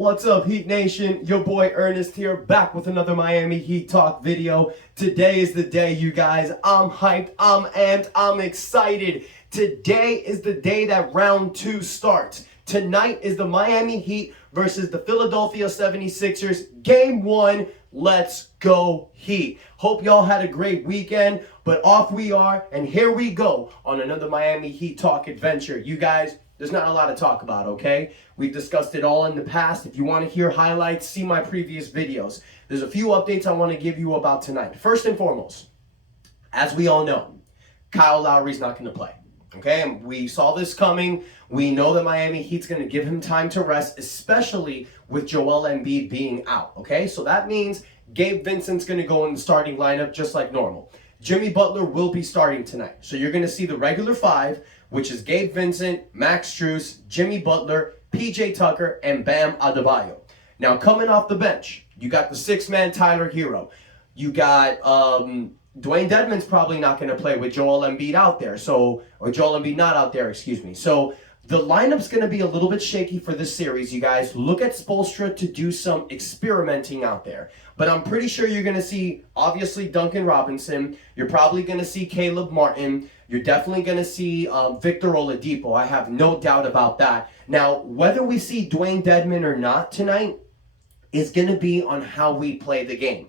What's up, Heat Nation? Your boy Ernest here, back with another Miami Heat Talk video. Today is the day, you guys. I'm hyped, I'm amped, I'm excited. Today is the day that round 2 starts. Tonight is the Miami Heat versus the Philadelphia 76ers. Game 1. Let's go Heat. Hope y'all had a great weekend, but off we are, and here we go on another Miami Heat Talk adventure. You guys, there's not a lot to talk about, okay? We've discussed it all in the past. If you want to hear highlights, see my previous videos. There's a few updates I want to give you about tonight. First and foremost, as we all know, Kyle Lowry's not going to play. Okay, and we saw this coming. We know that Miami Heat's going to give him time to rest, especially with Joel Embiid being out. Okay, so that means Gabe Vincent's going to go in the starting lineup just like normal. Jimmy Butler will be starting tonight. So you're going to see the regular 5, which is Gabe Vincent, Max Strus, Jimmy Butler, PJ Tucker, and Bam Adebayo. Now, coming off the bench, you got the 6-man Tyler Hero. You got Dwayne Dedmon's probably not going to play with Joel Embiid out there. Or Joel Embiid not out there, excuse me. So the lineup's going to be a little bit shaky for this series, you guys. Look at Spoelstra to do some experimenting out there. But I'm pretty sure you're going to see, obviously, Duncan Robinson. You're probably going to see Caleb Martin. You're definitely going to see Victor Oladipo. I have no doubt about that. Now, whether we see Dwayne Dedmon or not tonight is going to be on how we play the game.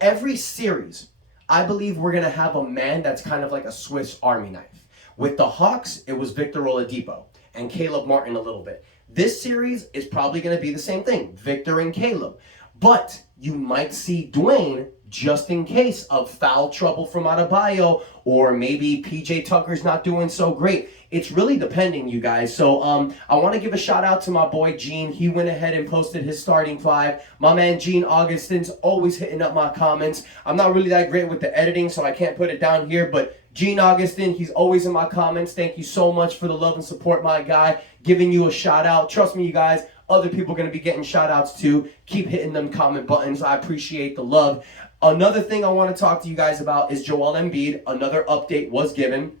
Every series, I believe we're going to have a man that's kind of like a Swiss Army knife. With the Hawks, it was Victor Oladipo and Caleb Martin a little bit. This series is probably going to be the same thing, Victor and Caleb. But you might see Dwayne just in case of foul trouble from Adebayo, or maybe PJ Tucker's not doing so great. It's really depending, you guys. So I want to give a shout out to my boy Gene. He went ahead and posted his starting 5. My man Gene Augustin's always hitting up my comments. I'm not really that great with the editing, so I can't put it down here, but Gene Augustin, he's always in my comments. Thank you so much for the love and support, my guy. Giving you a shout out. Trust me, you guys, other people are going to be getting shout outs too. Keep hitting them comment buttons. I appreciate the love. Another thing I want to talk to you guys about is Joel Embiid. Another update was given.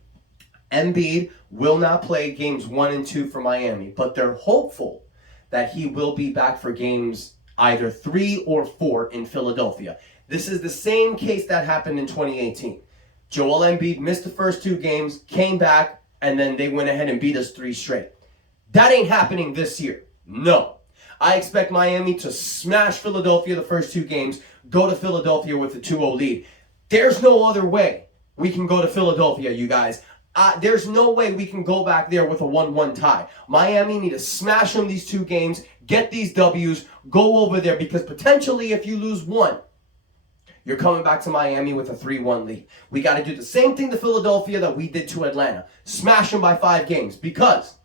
Embiid will not play games 1 and 2 for Miami, but they're hopeful that he will be back for games either 3 or 4 in Philadelphia. This is the same case that happened in 2018. Joel Embiid missed the first 2 games, came back, and then they went ahead and beat us 3 straight. That ain't happening this year. No. I expect Miami to smash Philadelphia the first 2 games, go to Philadelphia with a 2-0 lead. There's no other way we can go to Philadelphia, you guys. There's no way we can go back there with a 1-1 tie. Miami need to smash them these 2 games, get these W's, go over there, because potentially if you lose 1, you're coming back to Miami with a 3-1 lead. We got to do the same thing to Philadelphia that we did to Atlanta. Smash them by 5 games, because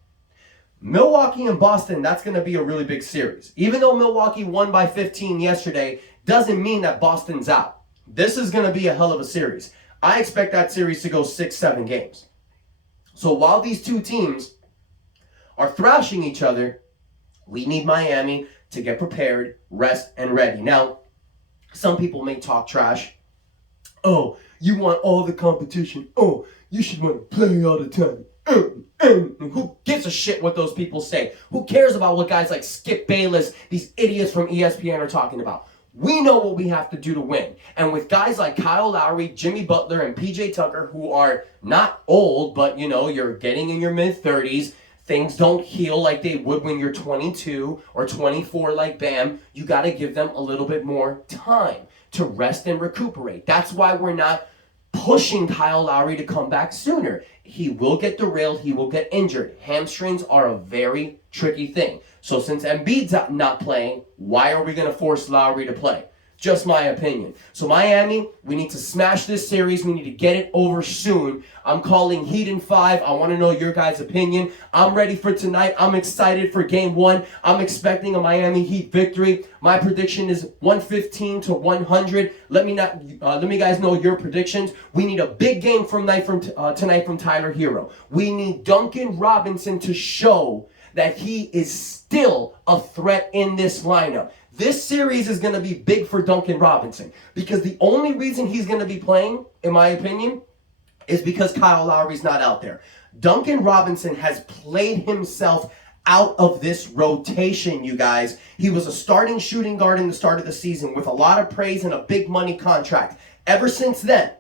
Milwaukee and Boston, that's going to be a really big series. Even though Milwaukee won by 15 yesterday, doesn't mean that Boston's out. This is going to be a hell of a series. I expect that series to go 6-7 games. So while these 2 teams are thrashing each other, we need Miami to get prepared, rest, and ready. Now, some people may talk trash. Oh, you want all the competition. Oh, you should want to play all the time. Who gives a shit what those people say? Who cares about what guys like Skip Bayless, these idiots from ESPN are talking about? We know what we have to do to win. And with guys like Kyle Lowry, Jimmy Butler, and PJ Tucker, who are not old, but, you know, you're getting in your mid-30s, things don't heal like they would when you're 22 or 24 like Bam. You got to give them a little bit more time to rest and recuperate. That's why we're not pushing Kyle Lowry to come back sooner. He will get derailed. He will get injured. Hamstrings are a very tricky thing. So since Embiid's not playing, why are we going to force Lowry to play? Just my opinion. So Miami, we need to smash this series. We need to get it over soon. I'm calling Heat in 5. I want to know your guys' opinion. I'm ready for tonight. I'm excited for game 1. I'm expecting a Miami Heat victory. My prediction is 115 to 100. Let me guys know your predictions. We need a big game tonight from Tyler Hero. We need Duncan Robinson to show that he is still a threat in this lineup. This series is going to be big for Duncan Robinson, because the only reason he's going to be playing, in my opinion, is because Kyle Lowry's not out there. Duncan Robinson has played himself out of this rotation, you guys. He was a starting shooting guard in the start of the season with a lot of praise and a big money contract. Ever since then,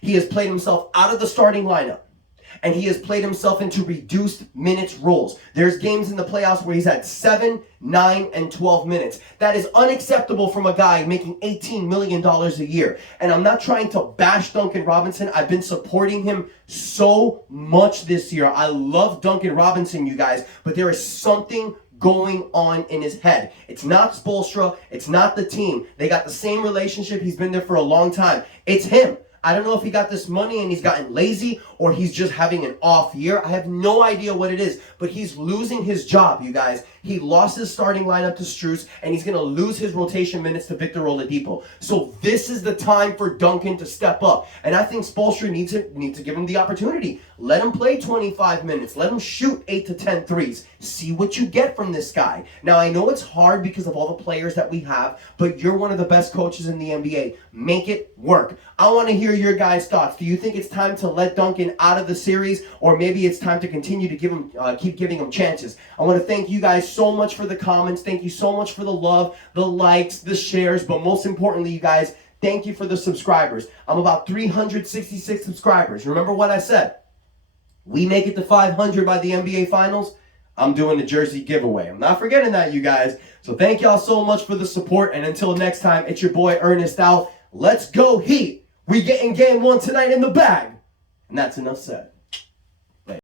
he has played himself out of the starting lineup, and he has played himself into reduced minutes roles. There's games in the playoffs where he's had 7, 9, and 12 minutes. That is unacceptable from a guy making $18 million a year. And I'm not trying to bash Duncan Robinson. I've been supporting him so much this year. I love Duncan Robinson, you guys, but there is something going on in his head. It's not Spoelstra. It's not the team. They got the same relationship. He's been there for a long time. It's him. I don't know if he got this money and he's gotten lazy or he's just having an off year. I have no idea what it is, but he's losing his job, you guys. He lost his starting lineup to Strus, and he's going to lose his rotation minutes to Victor Oladipo. So this is the time for Duncan to step up, and I think Spoelstra needs to give him the opportunity. Let him play 25 minutes. Let him shoot 8 to 10 threes. See what you get from this guy. Now, I know it's hard because of all the players that we have, but you're one of the best coaches in the NBA. Make it work. I want to hear your guys' thoughts. Do you think it's time to let Duncan out of the series, or maybe it's time to continue to keep giving him chances? I want to thank you guys so much for the comments. Thank you so much for the love, the likes, the shares, but most importantly, you guys, thank you for the subscribers. I'm about 366 subscribers. Remember what I said? We make it to 500 by the NBA Finals, I'm doing a jersey giveaway. I'm not forgetting that, you guys. So thank y'all so much for the support, and until next time, it's your boy Ernest out. Let's go Heat. We getting game 1 tonight in the bag. And that's enough said.